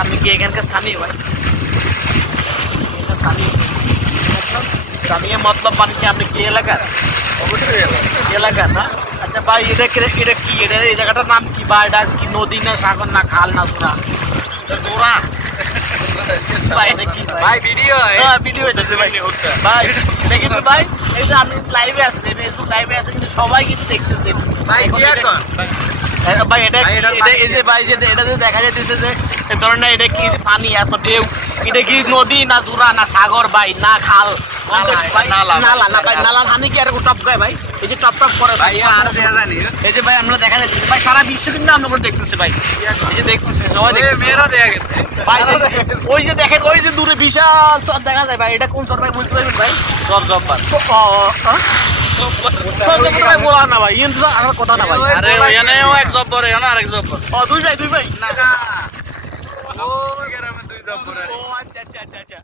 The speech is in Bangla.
আপনি কি এখানকার স্থানীয় ভাই? স্থানীয় মতলব মানে কি আপনি কি এলাকার? অবশ্যই এলাকার না? আচ্ছা ভাই এটা কি এটা এই জায়গাটার নাম কি বা এটা কি নদী না সাগর না খাল না জোড়া? জোড়া ভাই এটা কি ভাই ভিডিও ভিডিও হইতেছে ভাই ভাই এটা কিন্তু ভাই এই যে আমি লাইভে আছি ফেসবুক লাইভে আছি কিন্তু সবাই কিন্তু দেখতেছে ভাই কি এখন ভাই এটা এই যে ভাই যে এটা যে দেখা যাইতেছে যে এই ধরনের এটা কি যে পানি এত ঢেউ এটা কি নদী না জোড়া না সাগর ভাই না খাল নালা না ভাই নালা হানি কি আর টপ গায় ভাই এই যে টপ টপ করে ভাই আর দেয়া জানি এই যে ভাই আমরা দেখা যাচ্ছে ভাই সারা বিশ্ব কিন্তু আমরা করে দেখতেছি ভাই এই যে দেখতেছি সবাই দেখতেছে মেয়েরা দেয়া গেছে ভাই ওই যে দেখেন ওই যে দূরে বিশাল চর দেখা যায় ভাই এটা কোন চর ভাই বুঝতে পারবেন ভাই জব্বার বলা না ভাই ইন্দ্র আর কথা না ভাই আরে ওখানেও এক জব্বর এখানে আরেক জব্বর দুই ভাই না ও গ্রামে দুই জব্বর ও আচ্ছা আচ্ছা আচ্ছা আচ্ছা